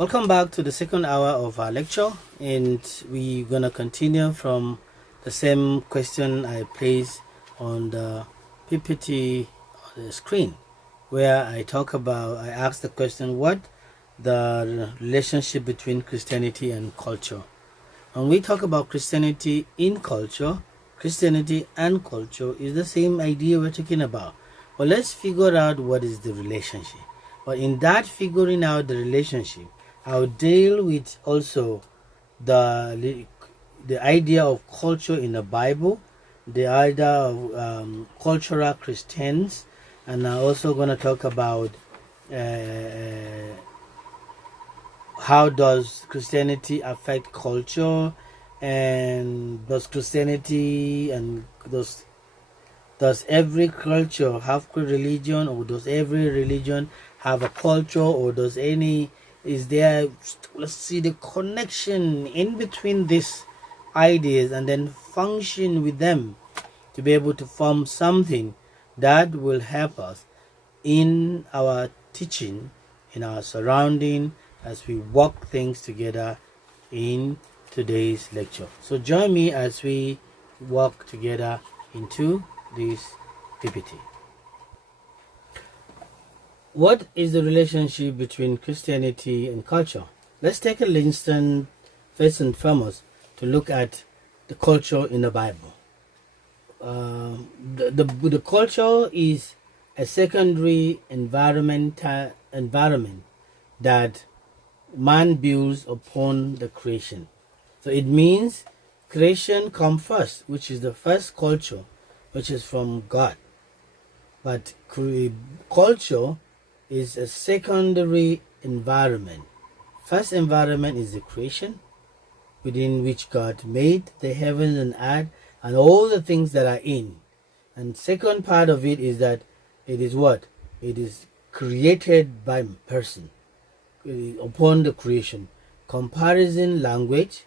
Welcome back to the second hour of our lecture, and we're going to continue from the same question I placed on the PPT on the screen, where I asked the question, what the relationship between Christianity and culture. When we talk about Christianity in culture, Christianity and culture is the same idea we're talking about. But let's figure out what is the relationship. But in that figuring out the relationship, I'll deal with also the idea of culture in the Bible, the idea of cultural Christians, and I'm also going to talk about how does Christianity affect culture, and does Christianity and does every culture have religion, or does every religion have a culture, or is there, let's see the connection in between these ideas and then function with them to be able to form something that will help us in our teaching, in our surrounding, as we work things together in today's lecture. So join me as we work together into this PPT. What is the relationship between Christianity and culture? Let's take an instant, first and foremost, to look at the culture in the Bible. The culture is a secondary environment that man builds upon the creation. So it means creation comes first, which is the first culture, which is from God. But culture is a secondary environment. First environment is the creation, within which God made the heavens and earth and all the things that are in. And second part of it is that it is what? It is created by person upon the creation. Comparison, language,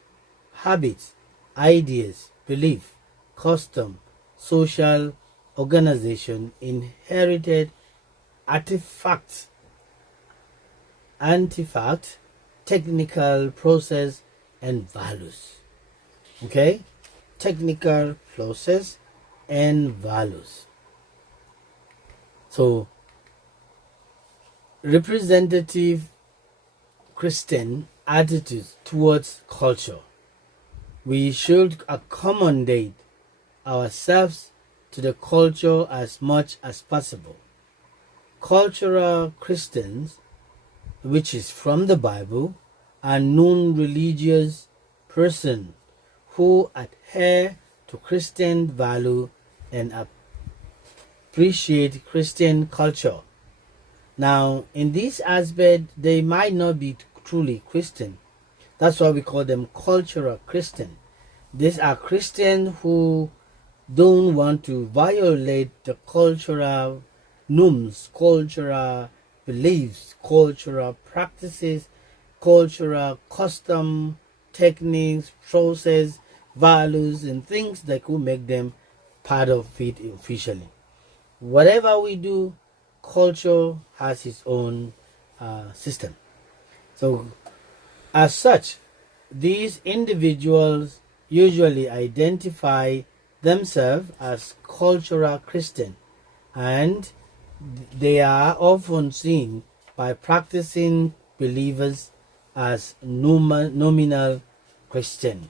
habits, ideas, belief, custom, social organization, inherited artifact, technical process, and values. Okay? Technical process and values. So, representative Christian attitudes towards culture. We should accommodate ourselves to the culture as much as possible. Cultural Christians, which is from the Bible, are non-religious persons who adhere to Christian value and appreciate Christian culture. Now, in this aspect, they might not be truly Christian. That's why we call them cultural Christian. These are Christians who don't want to violate the cultural norms, cultural beliefs, cultural practices, cultural custom, techniques, process, values, and things that could make them part of it officially. Whatever we do, culture has its own system. So, as such, these individuals usually identify themselves as cultural Christian, and they are often seen by practicing believers as nominal Christian.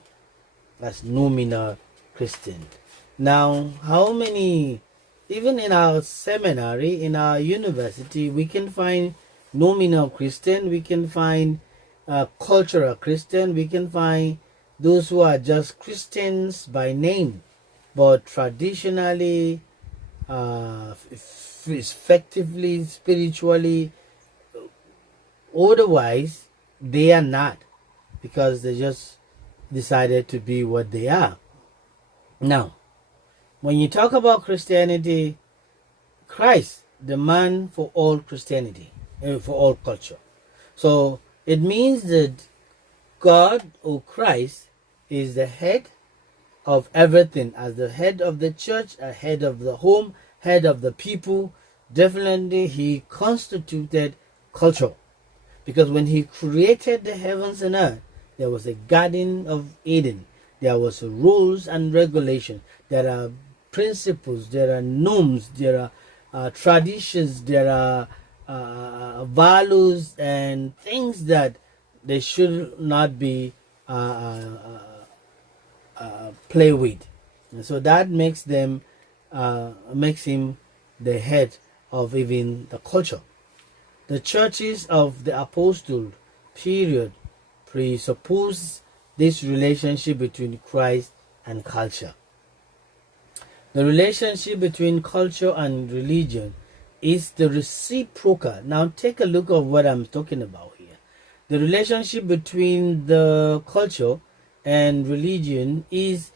Now, how many, even in our seminary, in our university, we can find nominal Christian, we can find cultural Christian, we can find those who are just Christians by name, but traditionally, effectively, spiritually, otherwise, they are not, because they just decided to be what they are. Now, when you talk about Christianity, Christ, the man for all Christianity, for all culture. So it means that God or Christ is the head of everything, as the head of the church, a head of the home, head of the people. Definitely, he constituted culture. Because when he created the heavens and earth, there was a Garden of Eden. There was rules and regulations. There are principles. There are norms. There are traditions. There are values and things that they should not be play with. And so that makes him the head of even the culture. The churches of the apostle period presuppose this relationship between Christ and culture. The relationship between culture and religion is the reciprocal. Now take a look at what I'm talking about here. The relationship between the culture and religion is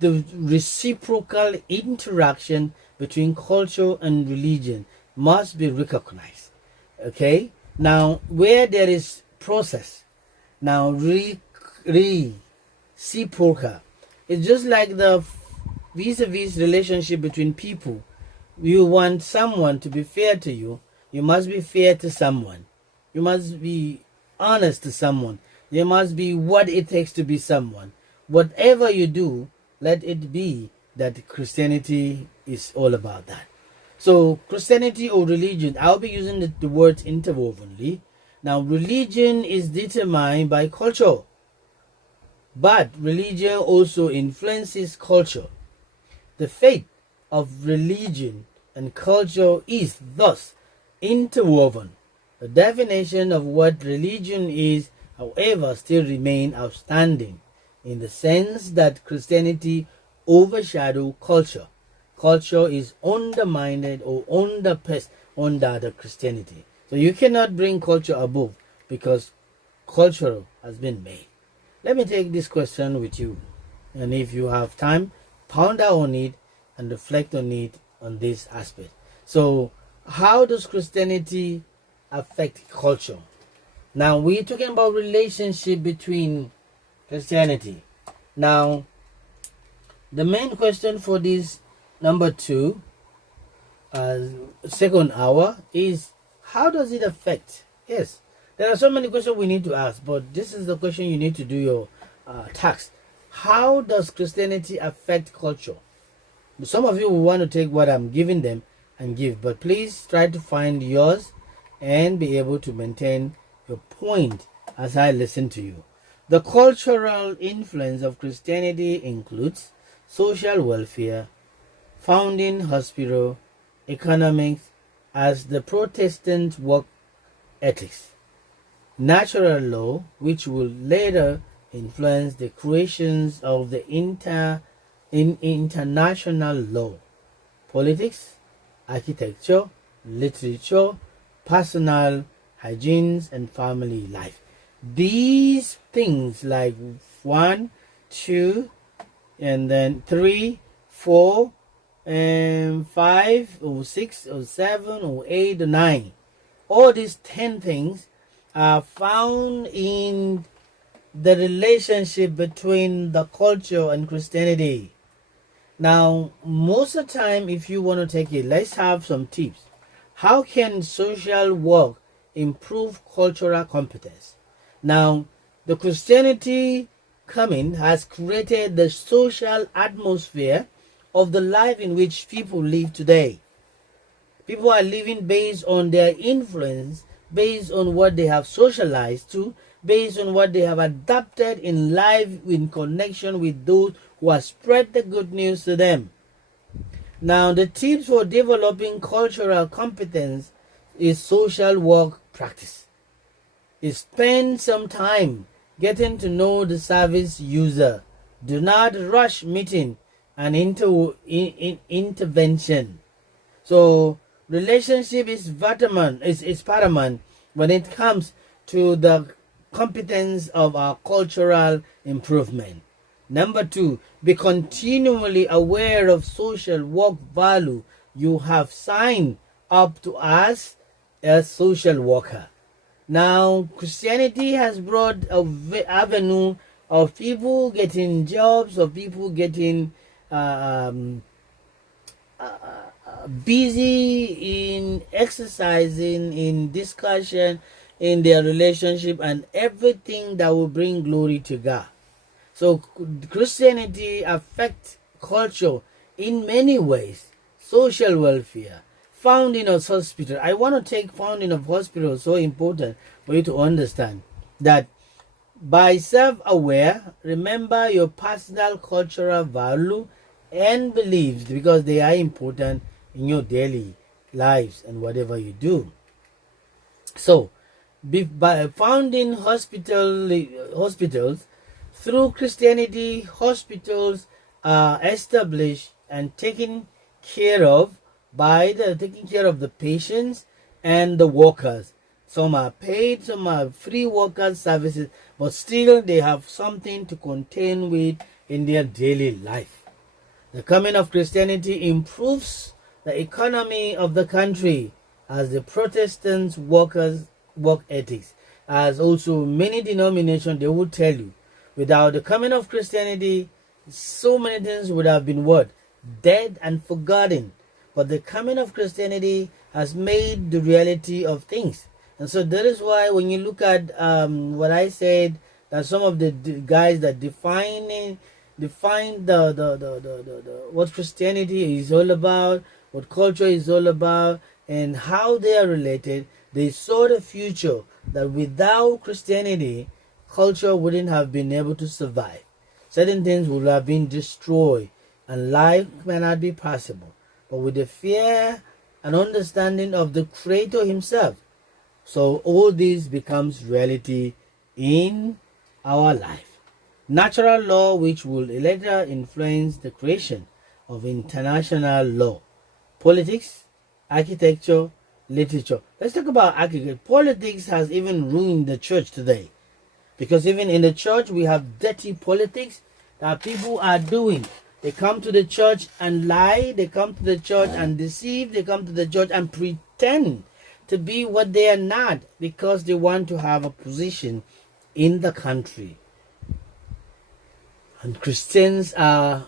the reciprocal interaction between culture and religion must be recognized. Okay, now where there is process, now reciprocal, it's just like the vis-a-vis relationship between people. You want someone to be fair to you, you must be fair to someone. You must be honest to someone. There must be what it takes to be someone. Whatever you do, let it be that Christianity is all about that. So Christianity or religion, I'll be using the words interwovenly. Now religion is determined by culture, but religion also influences culture. The faith of religion and culture is thus interwoven. The definition of what religion is, however, still remain outstanding in the sense that Christianity overshadows culture. Culture is undermined or underpressed under the Christianity. So you cannot bring culture above because culture has been made. Let me take this question with you, and if you have time, ponder on it and reflect on it on this aspect. So how does Christianity affect culture? Now we're talking about relationship between Christianity. Now the main question for this number 2 second hour is, how does it affect? Yes, there are so many questions we need to ask, but this is the question you need to do your task. How does Christianity affect culture? Some of you will want to take what I'm giving them and give, but please try to find yours and be able to maintain your point as I listen to you. The cultural influence of Christianity includes social welfare, founding hospital, economics, as the Protestant work ethics, natural law, which will later influence the creations of the international law, politics, architecture, literature, personal hygiene, and family life. These things like 1, 2, and then 3, 4, and 5, or 6, or 7, or 8, or 9. All these 10 things are found in the relationship between the culture and Christianity. Now, most of the time, if you want to take it, let's have some tips. How can social work improve cultural competence? Now, the Christianity coming has created the social atmosphere of the life in which people live today. People are living based on their influence, based on what they have socialized to, based on what they have adapted in life in connection with those who have spread the good news to them. Now, the tips for developing cultural competence is social work practice. Spend some time getting to know the service user. Do not rush meeting and intervention. So relationship is paramount when it comes to the competence of our cultural improvement. Number 2, be continually aware of social work value you have signed up to as a social worker. Now, Christianity has brought an avenue of people getting jobs, of people getting busy in exercising, in discussion, in their relationship, and everything that will bring glory to God. So Christianity affects culture in many ways. Social welfare, founding of hospital. I want to take founding of hospital so important for you to understand that by self-aware, remember your personal cultural value and beliefs because they are important in your daily lives and whatever you do. So, by founding hospitals through Christianity, hospitals are established and taken care of taking care of the patients and the workers. Some are paid, some are free workers services, but still they have something to contend with in their daily life. The coming of Christianity improves the economy of the country as the Protestants workers work ethics. As also many denominations, they will tell you, without the coming of Christianity, so many things would have been what? Dead and forgotten. But the coming of Christianity has made the reality of things. And so that is why when you look at what I said, that some of the guys that define what Christianity is all about, what culture is all about, and how they are related, they saw the future that without Christianity, culture wouldn't have been able to survive. Certain things would have been destroyed, and life may not be possible. But with the fear and understanding of the Creator Himself, so all this becomes reality in our life. Natural law, which will later influence the creation of international law. Politics, architecture, literature. Let's talk about architecture. Politics has even ruined the church today. Because even in the church, we have dirty politics that people are doing. They come to the church and lie. They come to the church and deceive. They come to the church and pretend to be what they are not because they want to have a position in the country. And Christians are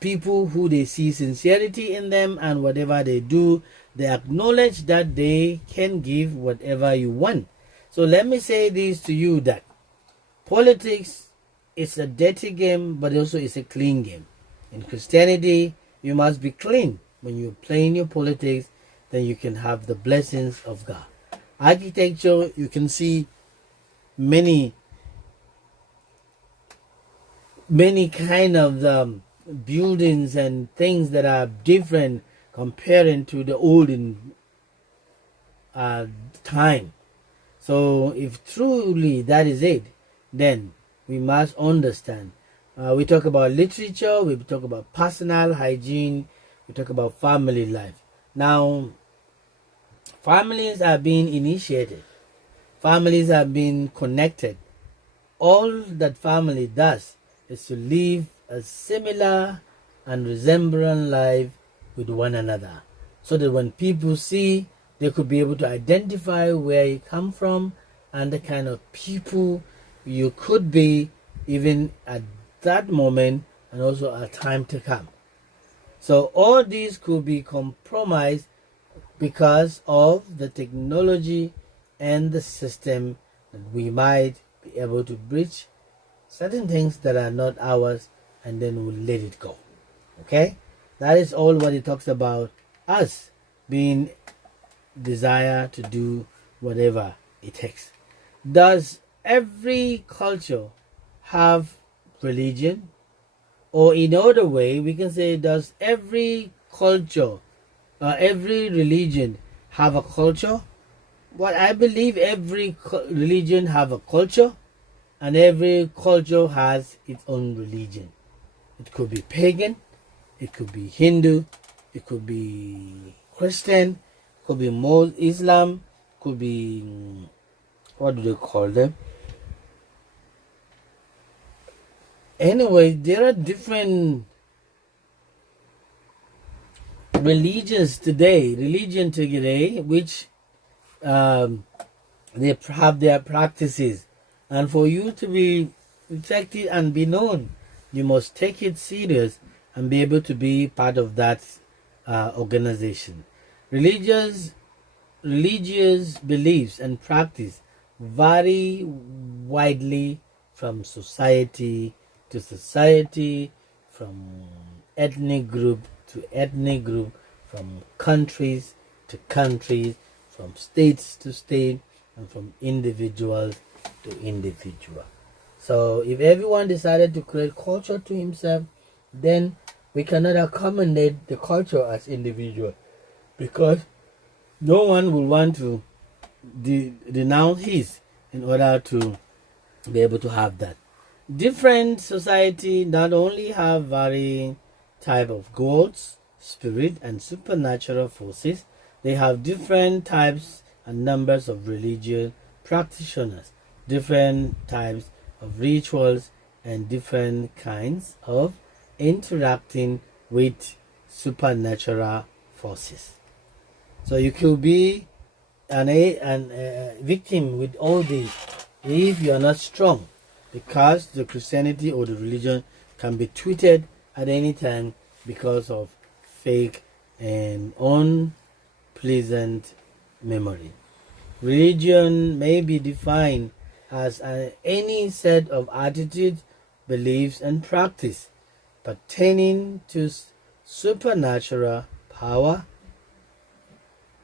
people who they see sincerity in them, and whatever they do, they acknowledge that they can give whatever you want. So let me say this to you, that politics is a dirty game, but also it's a clean game. In Christianity, you must be clean. When you're playing your politics, then you can have the blessings of God. Architecture, you can see many kind of buildings and things that are different comparing to the olden time. So if truly that is it, then we must understand. We talk about literature, we talk about personal hygiene, we talk about family life. Now, families are being initiated. Families are being connected. All that family does is to live a similar and resembling life with one another, so that when people see, they could be able to identify where you come from and the kind of people you could be even at that moment and also at time to come. So all these could be compromised because of the technology and the system, that we might be able to breach certain things that are not ours, and then we'll let it go. Okay? That is all what it talks about, us being desire to do whatever it takes. Does every culture have religion? Or in other way, we can say, does every culture, every religion have a culture? Well, I believe every religion have a culture, and every culture has its own religion. It could be pagan, it could be Hindu, it could be Christian, could be Islam, could be, what do they call them? Anyway, there are different religion today, which they have their practices. And for you to be effective and be known, you must take it serious and be able to be part of that organization. Religions religious beliefs and practice vary widely from society to society, from ethnic group to ethnic group, from countries to countries, from states to state, and from individuals to individual. So if everyone decided to create culture to himself, then we cannot accommodate the culture as individual, because no one will want to denounce his in order to be able to have that. Different society not only have varying type of gods, spirit, and supernatural forces, they have different types and numbers of religious practitioners, different types of rituals, and different kinds of interacting with supernatural forces. So you could be a victim with all these if you are not strong, because the Christianity or the religion can be tweeted at any time because of fake and unpleasant memory. Religion may be defined as any set of attitudes, beliefs, and practice pertaining to supernatural power,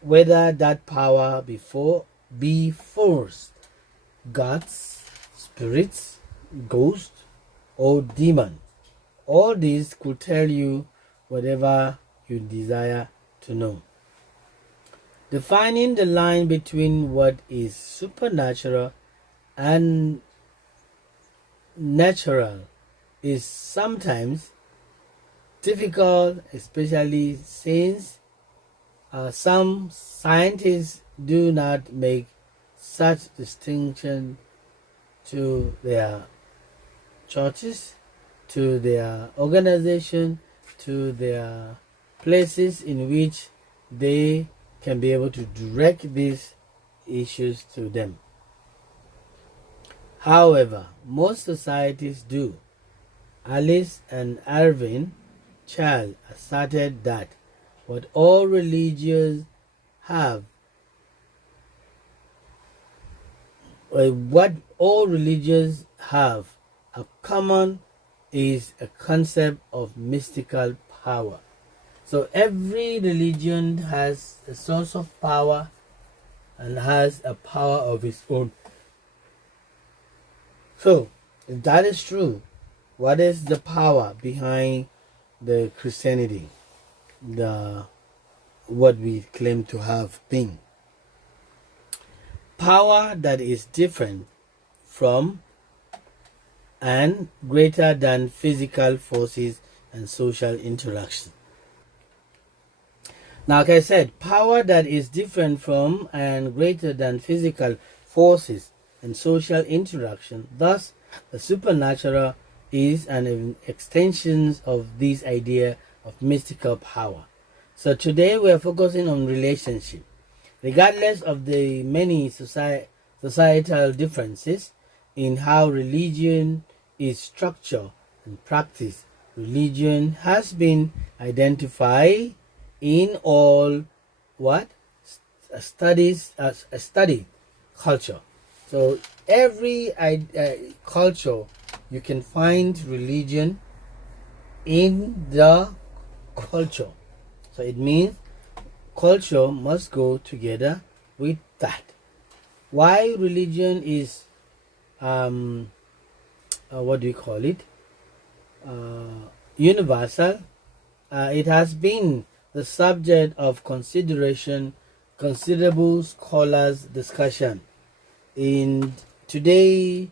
whether that power be force, gods, spirits, ghosts, or demons. All these could tell you whatever you desire to know. Defining the line between what is supernatural and natural is sometimes difficult, especially since some scientists do not make such distinction to their churches, to their organization, to their places in which they can be able to direct these issues to them. However, most societies do. Alice and Irving Charles asserted that what all religions have, what all religions have a common is a concept of mystical power. So every religion has a source of power and has a power of its own. So if that is true, what is the power behind the Christianity, the what we claim to have been? Power that is different from and greater than physical forces and social interaction. Now, like I said, power that is different from and greater than physical forces and social interaction. Thus, the supernatural is an extension of this idea of mystical power. So today we are focusing on relationship. Regardless of the many societal differences in how religion is structured and practiced, religion has been identified in all studied culture. So every culture, you can find religion in the culture. So it means culture must go together with that. Why religion is universal? It has been the subject of considerable scholars' discussion. In today's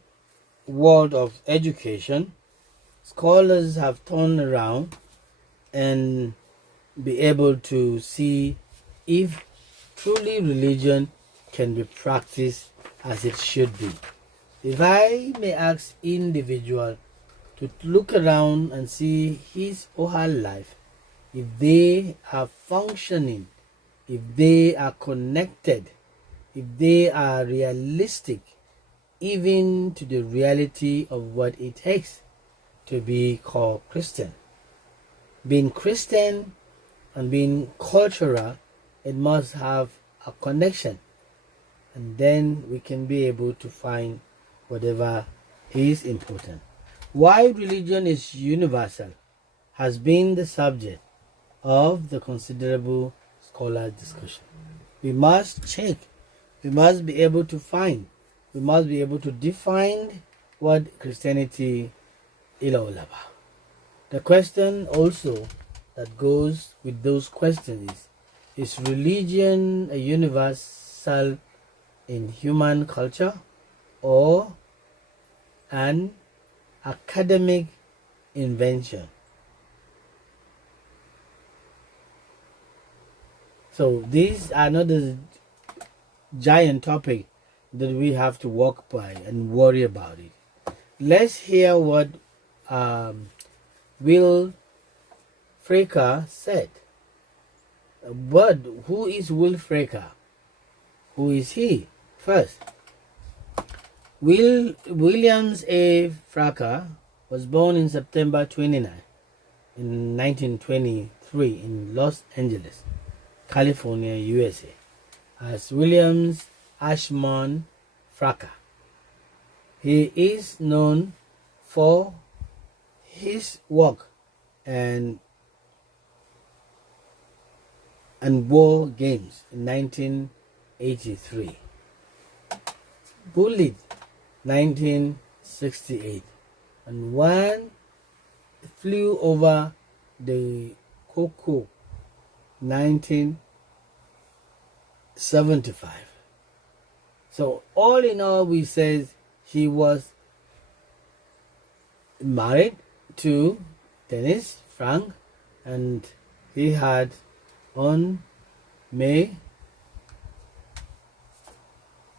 world of education, scholars have turned around and be able to see if truly religion can be practiced as it should be. If I may ask individual to look around and see his or her life, if they are functioning, if they are connected, if they are realistic, even to the reality of what it takes to be called Christian. Being Christian and being cultural, it must have a connection, and then we can be able to find whatever is important. Why religion is universal has been the subject of the considerable scholar discussion. We must check, we must be able to find, we must be able to define what Christianity is all about. The question also that goes with those questions is religion a universal in human culture or an academic invention? So these are not the giant topic that we have to walk by and worry about it. Let's hear what Will Fraker said. But who is Will Fraker? Who is he? First, Williams A. Fraker was born in September 29 in 1923 in Los Angeles, California, USA, as Williams Ashmon Fraker. He is known for his work and war games in 1983, Bullitt 1968, and One Flew Over the Cuckoo 1975. So all in all, we says he was married to Dennis Frank, and he had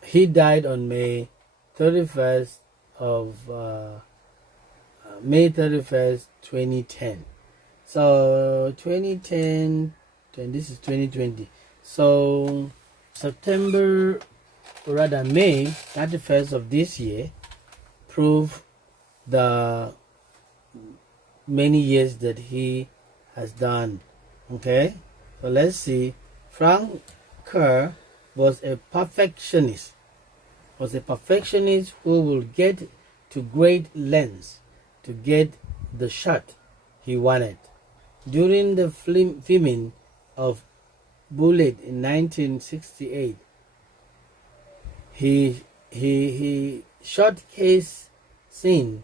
he died on May 31st of May 31st 2010. So 2010, and this is 2020, so September, or rather May 31st of this year, prove the many years that he has done. Okay, so let's see. Frank Kerr was a perfectionist. Who will get to great lengths to get the shot he wanted. During the filming of Bullitt in 1968, he shot case scene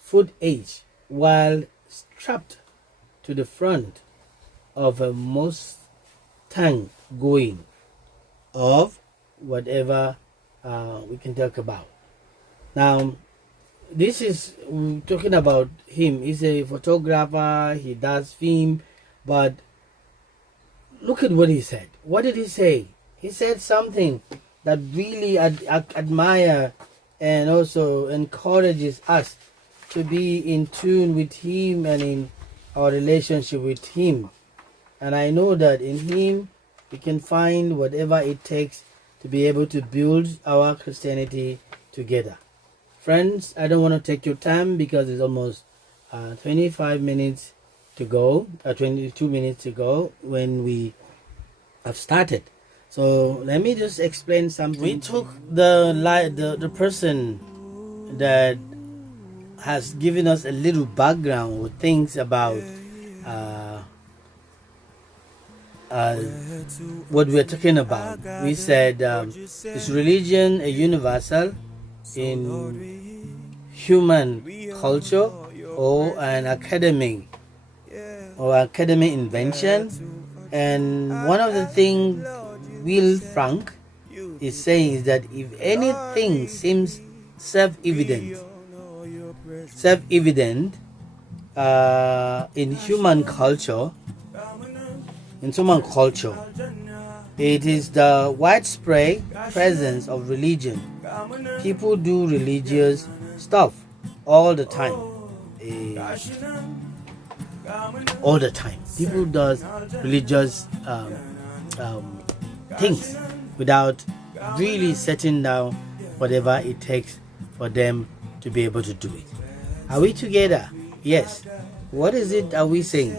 footage while strapped to the front of a Mustang going of whatever we can talk about. Now, this is talking about him. He's a photographer, he does film, but look at what he said. What did he say? He said something that really admire and also encourages us to be in tune with him and in our relationship with him. And I know that in him we can find whatever it takes to be able to build our Christianity together. Friends, I don't want to take your time because it's almost 25 minutes to go, 22 minutes to go when we have started. So let me just explain something. We took the person that has given us a little background or things about what we're talking about. We said, is religion a universal in human culture or an academic invention? And one of the things Will Frank is saying is that if anything seems self-evident in human culture, it is the widespread presence of religion. People do religious stuff all the time. People does religious things without really setting down whatever it takes for them to be able to do it. Are we together? Yes. What is it are we saying?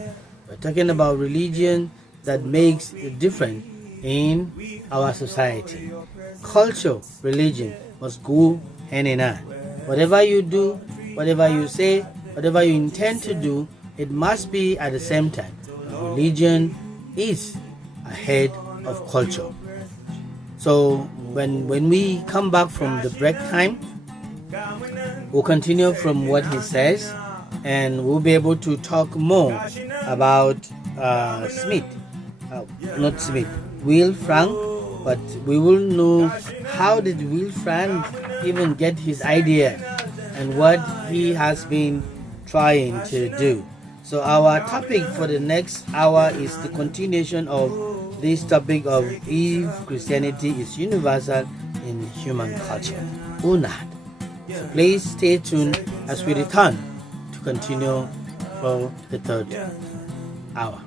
We're talking about religion that makes a difference in our society. Culture, religion must go hand in hand. Whatever you do, whatever you say, whatever you intend to do, it must be at the same time. Religion is ahead of culture. So when we come back from the break time, we'll continue from what he says, and we'll be able to talk more about Will Frank, but we will know how did Will Frank even get his idea and what he has been trying to do. So our topic for the next hour is the continuation of this topic of if Christianity is universal in human culture or not. So please stay tuned as we return to continue for the third hour.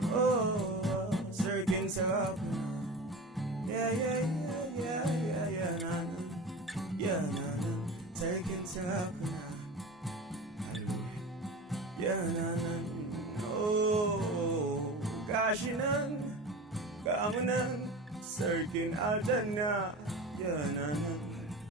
Kamanan, Sirkin Aldana, Yana.